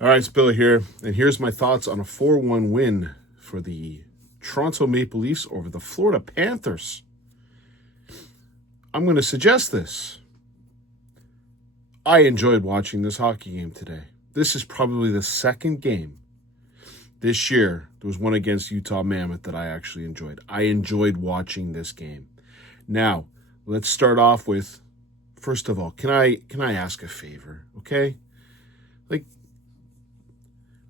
All right, it's Billy here, and here's my thoughts on a 4-1 win for the Toronto Maple Leafs over the Florida Panthers. I'm going to suggest this. I enjoyed watching this hockey game today. This is probably the second game this year. There was one against Utah Mammoth that I actually enjoyed. I enjoyed watching this game. Now, let's start off with, first of all, can I ask a favor, okay?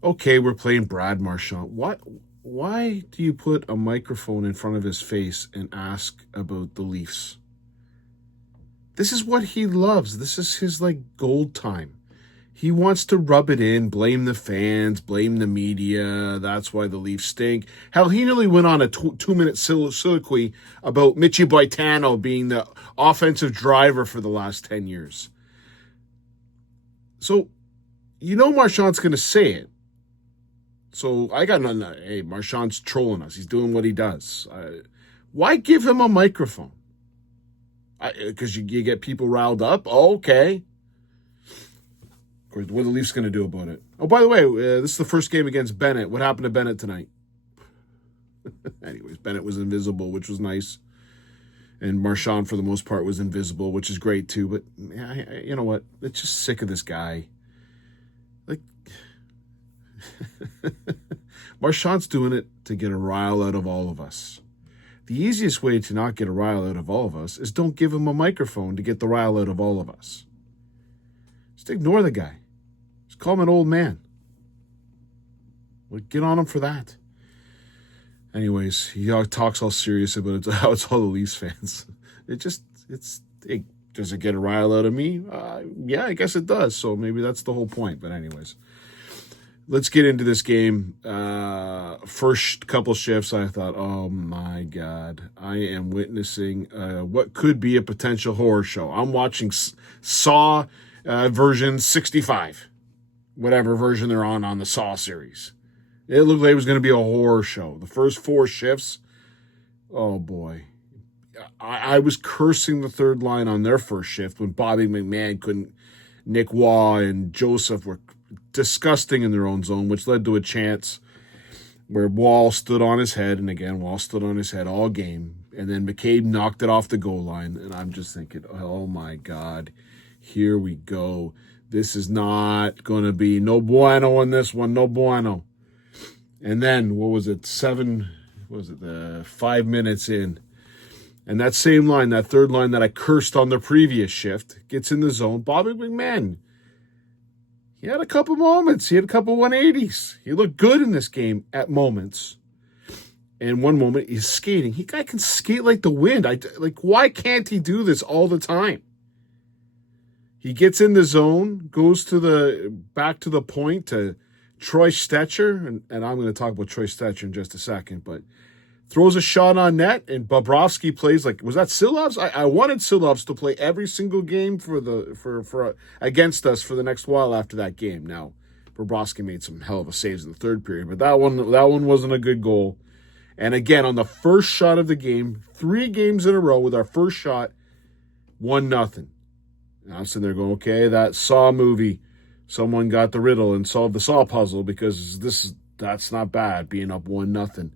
Okay, we're playing Brad Marchand. Why do you put a microphone in front of his face and ask about the Leafs? This is what he loves. This is his, gold time. He wants to rub it in, blame the fans, blame the media. That's why the Leafs stink. Hell, he nearly went on a 2-minute soliloquy about Michi Boitano being the offensive driver for the last 10 years. So, Marchand's going to say it. So I got nothing. Hey, Marchand's trolling us. He's doing what he does. Why give him a microphone? Because you get people riled up? Oh, okay. Of course, what are the Leafs going to do about it? Oh, by the way, this is the first game against Bennett. What happened to Bennett tonight? Anyways, Bennett was invisible, which was nice. And Marchand, for the most part, was invisible, which is great, too. But you know what? It's just sick of this guy. Marchand's doing it to get a rile out of all of us. The easiest way to not get a rile out of all of us is don't give him a microphone to get the rile out of all of us. Just ignore the guy. Just call him an old man. Get on him for that. Anyways, he talks all serious about it, how it's all the Leafs fans. Does it get a rile out of me? Yeah, I guess it does. So maybe that's the whole point. But anyways, let's get into this game. First couple shifts, I thought, oh my God, I am witnessing what could be a potential horror show. I'm watching Saw version 65, whatever version they're on the Saw series. It looked like it was going to be a horror show. The first 4 shifts, oh boy. I was cursing the third line on their first shift when Bobby McMahon couldn't. Nick Waugh and Joseph were disgusting in their own zone, which led to a chance where Wall stood on his head, and again, Wall stood on his head all game, and then McCabe knocked it off the goal line, and I'm just thinking, oh my God, here we go. This is not going to be no bueno in this one, no bueno. And then, 5 minutes in, and that same line, that third line that I cursed on the previous shift, gets in the zone. Bobby McMahon, he had a couple moments. He had a couple 180s. He looked good in this game at moments. And one moment, he's skating. Guy can skate like the wind. Why can't he do this all the time? He gets in the zone, goes back to the point to Troy Stetcher, and I'm going to talk about Troy Stetcher in just a second, but throws a shot on net, and Bobrovsky plays was that Silovs? I wanted Silovs to play every single game for against us for the next while after that game. Now, Bobrovsky made some hell of a saves in the third period, but that one wasn't a good goal. And again, on the first shot of the game, 3 games in a row with our first shot, 1-0. And I'm sitting there going, okay, that Saw movie, someone got the riddle and solved the Saw puzzle, because that's not bad, being up 1-0.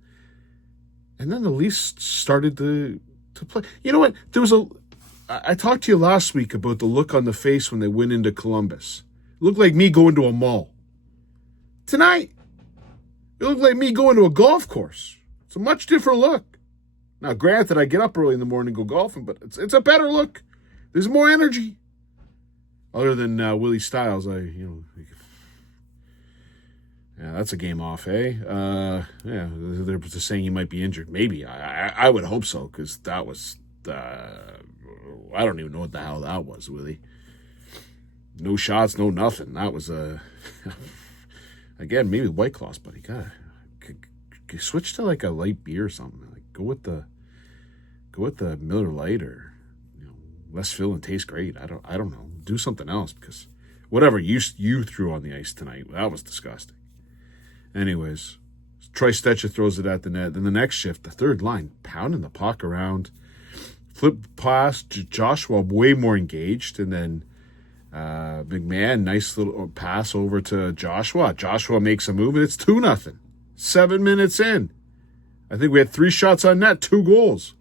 And then the Leafs started to play. You know what? I talked to you last week about the look on the face when they went into Columbus. It looked like me going to a mall. Tonight, it looked like me going to a golf course. It's a much different look. Now, granted, I get up early in the morning and go golfing, but it's a better look. There's more energy. Other than Willie Styles, yeah, that's a game off, eh? Yeah, they're just saying he might be injured. Maybe. I would hope so, because that was, I don't even know what the hell that was, Willie. No shots, no nothing. That was, again, maybe White Claws, but he got to switch to a light beer or something. Go with the Miller Lite, or, less fill and taste great. I don't know. Do something else, because whatever you threw on the ice tonight, that was disgusting. Anyways, Troy Stetcher throws it at the net. Then the next shift, the third line, pounding the puck around. Flip pass to Joshua, way more engaged. And then McMahon, nice little pass over to Joshua. Joshua makes a move, and it's 2-0. 7 minutes in. I think we had 3 shots on net, 2 goals.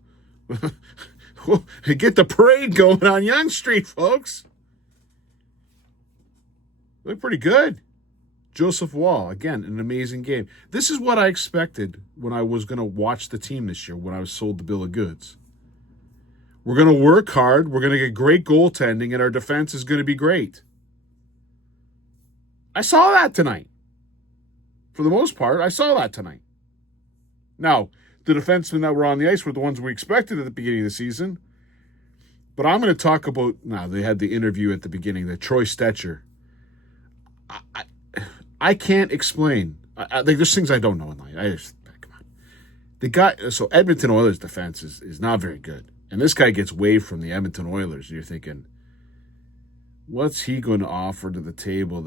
Get the parade going on Yonge Street, folks. Look pretty good. Joseph Wall, again, an amazing game. This is what I expected when I was going to watch the team this year, when I was sold the bill of goods. We're going to work hard. We're going to get great goaltending, and our defense is going to be great. I saw that tonight. For the most part, I saw that tonight. Now, the defensemen that were on the ice were the ones we expected at the beginning of the season. But I'm going to talk about, they had the interview at the beginning, that Troy Stetcher. I can't explain. There's things I don't know in life. Come on. The guy, so Edmonton Oilers defense is not very good. And this guy gets waived from the Edmonton Oilers. And you're thinking, what's he going to offer to the table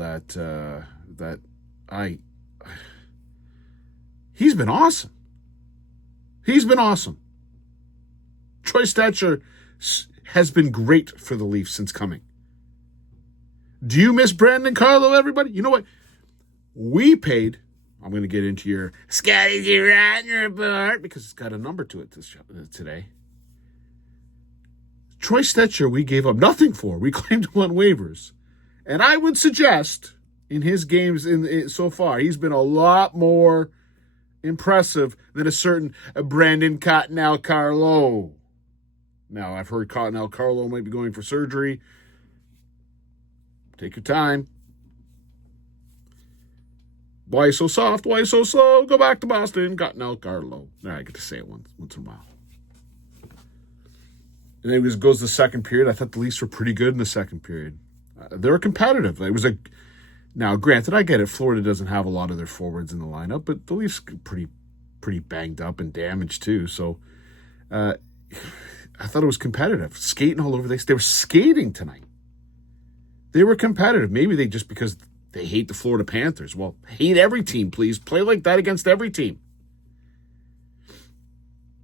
he's been awesome. He's been awesome. Troy Stetcher has been great for the Leafs since coming. Do you miss Brandon Carlo, everybody? You know what? We paid, I'm going to get into your Scotty's Rotten Report because it's got a number to it today. Troy Stetcher, we gave up nothing for. We claimed him on waivers. And I would suggest in his games so far, he's been a lot more impressive than a certain Brandon Cottonelle Carlo. Now, I've heard Cottonelle Carlo might be going for surgery. Take your time. Why so soft? Why so slow? Go back to Boston. Cottonelle Carlo. I get to say it once in a while. And then it goes the second period. I thought the Leafs were pretty good in the second period. They were competitive. Now, granted, I get it. Florida doesn't have a lot of their forwards in the lineup, but the Leafs pretty banged up and damaged too. So I thought it was competitive. Skating all over. They were skating tonight. They were competitive. Maybe because they hate the Florida Panthers. Well, hate every team, please. Play like that against every team.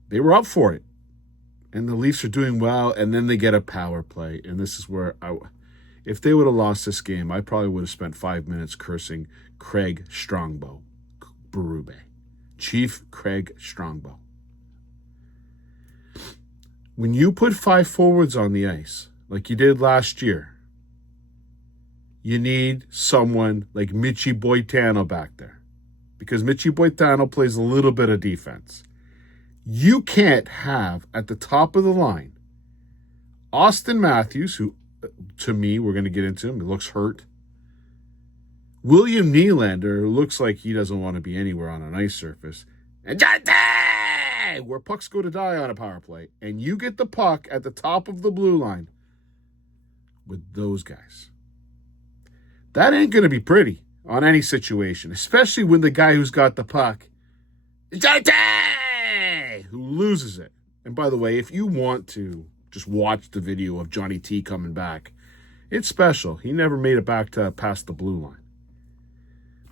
They were up for it. And the Leafs are doing well, and then they get a power play. And this is where, if they would have lost this game, I probably would have spent 5 minutes cursing Craig Strongbow, Berube. Chief Craig Strongbow. When you put 5 forwards on the ice, like you did last year, you need someone like Michi Boitano back there. Because Michi Boitano plays a little bit of defense. You can't have, at the top of the line, Austin Matthews, who, to me, we're going to get into him, he looks hurt. William Nylander, who looks like he doesn't want to be anywhere on an ice surface. And Jonte, where pucks go to die on a power play. And you get the puck at the top of the blue line with those guys. That ain't going to be pretty on any situation, especially when the guy who's got the puck, Jonte, who loses it. And by the way, if you want to just watch the video of Johnny T coming back, it's special. He never made it back past the blue line.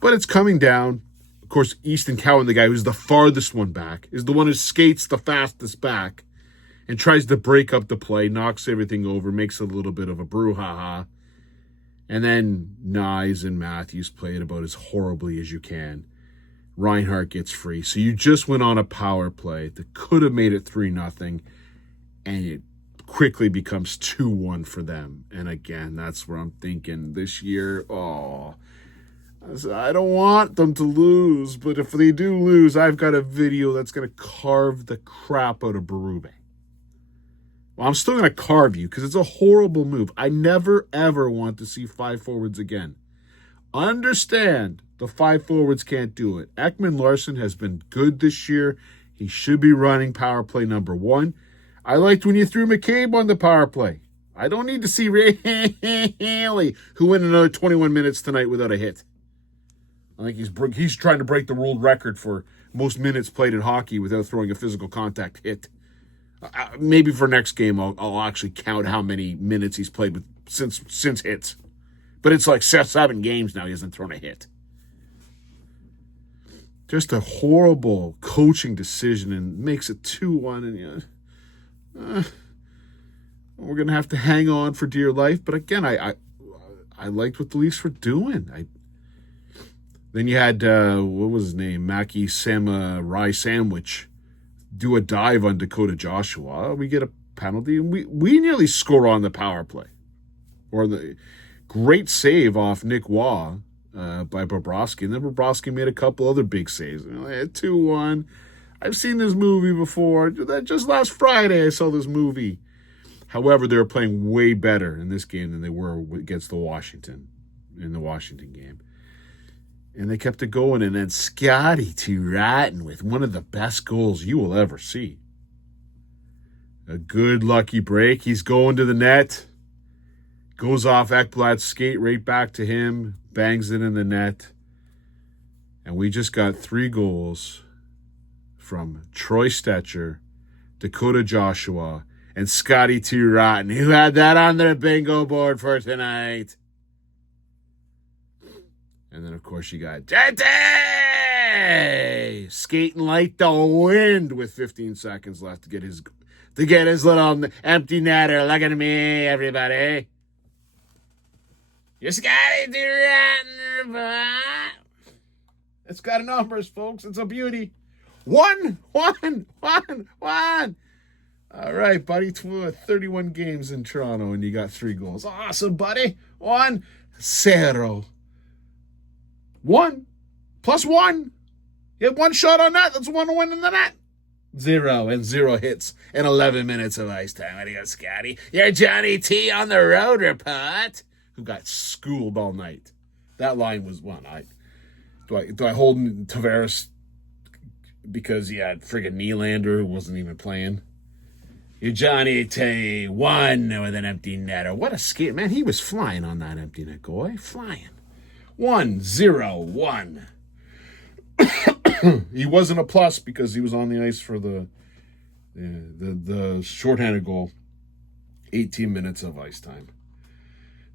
But it's coming down. Of course, Easton Cowan, the guy who's the farthest one back, is the one who skates the fastest back and tries to break up the play, knocks everything over, makes a little bit of a brouhaha. And then Nyes and Matthews play it about as horribly as you can. Reinhart gets free. So you just went on a power play that could have made it 3-0, and it quickly becomes 2-1 for them. And again, that's where I'm thinking this year, I don't want them to lose, but if they do lose, I've got a video that's going to carve the crap out of Berube. Well, I'm still going to carve you because it's a horrible move. I never, ever want to see 5 forwards again. Understand the 5 forwards can't do it. Ekman Larson has been good this year. He should be running power play number 1. I liked when you threw McCabe on the power play. I don't need to see Ray Haley, who went another 21 minutes tonight without a hit. I think he's trying to break the world record for most minutes played in hockey without throwing a physical contact hit. Maybe for next game, I'll actually count how many minutes he's played with since hits. But it's like 7 games now he hasn't thrown a hit. Just a horrible coaching decision and makes it 2-1. And we're going to have to hang on for dear life. But again, I liked what the Leafs were doing. Then you had, what was his name? Mackie Rye Sandwich do a dive on Dakota Joshua. We get a penalty, and we nearly score on the power play. Or the great save off Nick Waugh by Bobrovsky. And then Bobrovsky made a couple other big saves. 2-1. I've seen this movie before. Just last Friday I saw this movie. However, they were playing way better in this game than they were against in the Washington game. And they kept it going. And then Scotty T. Ratton with one of the best goals you will ever see. A good lucky break. He's going to the net. Goes off Ekblad's skate right back to him. Bangs it in the net. And we just got 3 goals from Troy Stetcher, Dakota Joshua, and Scotty T. Rotten, who had that on their bingo board for tonight. And then, of course, you got JT skating like the wind with 15 seconds left to get his little empty netter. Look at me, everybody. You Scotty T. Rotten. It's got numbers, folks. It's a beauty. 1. All right, buddy. 31 games in Toronto, and you got 3 goals. Awesome, buddy. 1-0. 1 plus 1. You had 1 shot on net. That's 1 to win in the net. 0 and 0 hits in 11 minutes of ice time. What do you got, Scotty? You're Johnny T on the road report, who got schooled all night. That line was one. Do I hold Tavares because he had friggin' Nylander who wasn't even playing? You Johnny T, 1 with an empty netter. What a skate. Man, he was flying on that empty net goal. Flying. 1-0-1. He wasn't a plus because he was on the ice for the shorthanded goal. 18 minutes of ice time.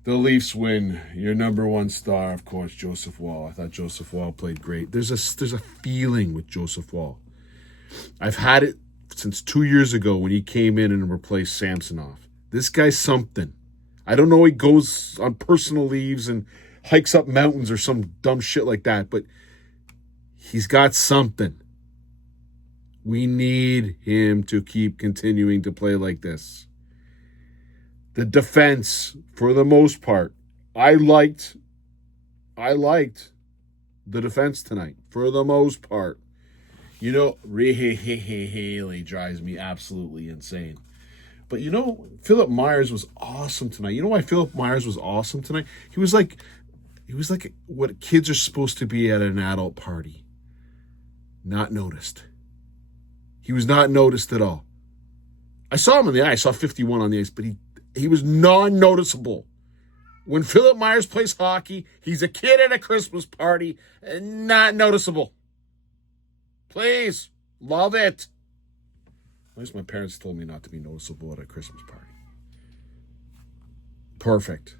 The Leafs win. Your number 1 star, of course, Joseph Woll. I thought Joseph Woll played great. There's a feeling with Joseph Woll. I've had it since 2 years ago when he came in and replaced Samsonov. This guy's something. I don't know, he goes on personal leaves and hikes up mountains or some dumb shit like that, but he's got something. We need him to keep continuing to play like this. The defense, for the most part, I liked the defense tonight, for the most part. You know, Haley drives me absolutely insane. But you know, Philip Myers was awesome tonight. You know why Philip Myers was awesome tonight? He was like what kids are supposed to be at an adult party. Not noticed. He was not noticed at all. I saw him in the eye. I saw 51 on the ice, but he was non-noticeable. When Philip Myers plays hockey, he's a kid at a Christmas party, and not noticeable. Please, love it. At least my parents told me not to be noticeable at a Christmas party. Perfect.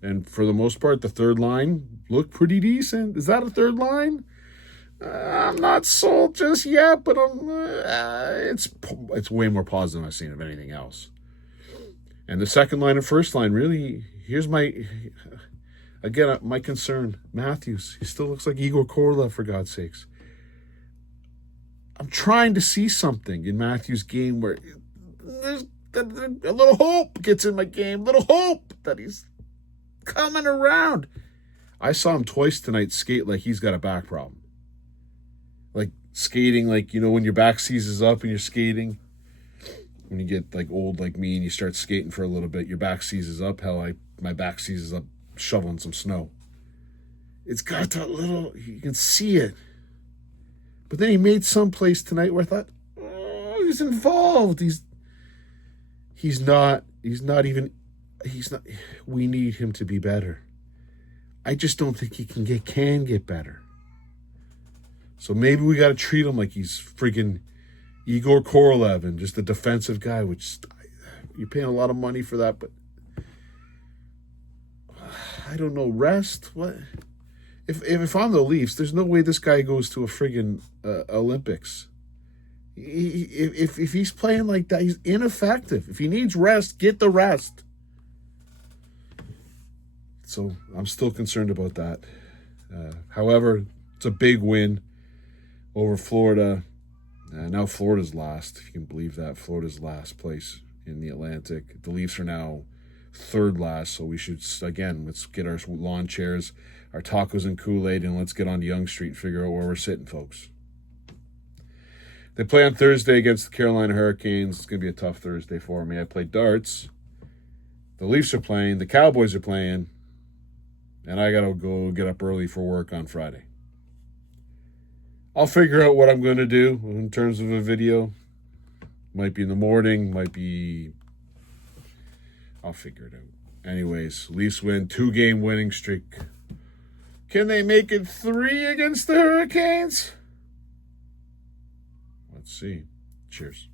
And for the most part, the third line looked pretty decent. Is that a third line? I'm not sold just yet, but it's way more positive than I've seen of anything else. And the second line and first line, really, here's my concern. Matthews, he still looks like Igor Korolev, for God's sakes. I'm trying to see something in Matthews' game where there's a little hope gets in my game, little hope that he's coming around. I saw him twice tonight skate like he's got a back problem. Like skating, like, you know, when your back seizes up and you're skating. When you get like old like me and you start skating for a little bit, your back seizes up. My back seizes up shoveling some snow. It's got that little, you can see it. But then he made some place tonight where I thought, oh, he's involved. He's not, we need him to be better. I just don't think he can get better. So maybe we got to treat him like he's friggin' Igor Korolev and just a defensive guy, which you're paying a lot of money for that, but I don't know. Rest? What? If I'm the Leafs, there's no way this guy goes to a friggin' Olympics. If he's playing like that, he's ineffective. If he needs rest, get the rest. So I'm still concerned about that. However, it's a big win over Florida. Now Florida's last, if you can believe that. Florida's last place in the Atlantic. The Leafs are now third last, so we should, again, let's get our lawn chairs, our tacos and Kool-Aid, and let's get on Yonge Street and figure out where we're sitting, folks. They play on Thursday against the Carolina Hurricanes. It's going to be a tough Thursday for me. I played darts. The Leafs are playing. The Cowboys are playing. And I got to go get up early for work on Friday. I'll figure out what I'm going to do in terms of a video. Might be in the morning. I'll figure it out. Anyways, Leafs win. 2-game winning streak. Can they make it 3 against the Hurricanes? Let's see. Cheers.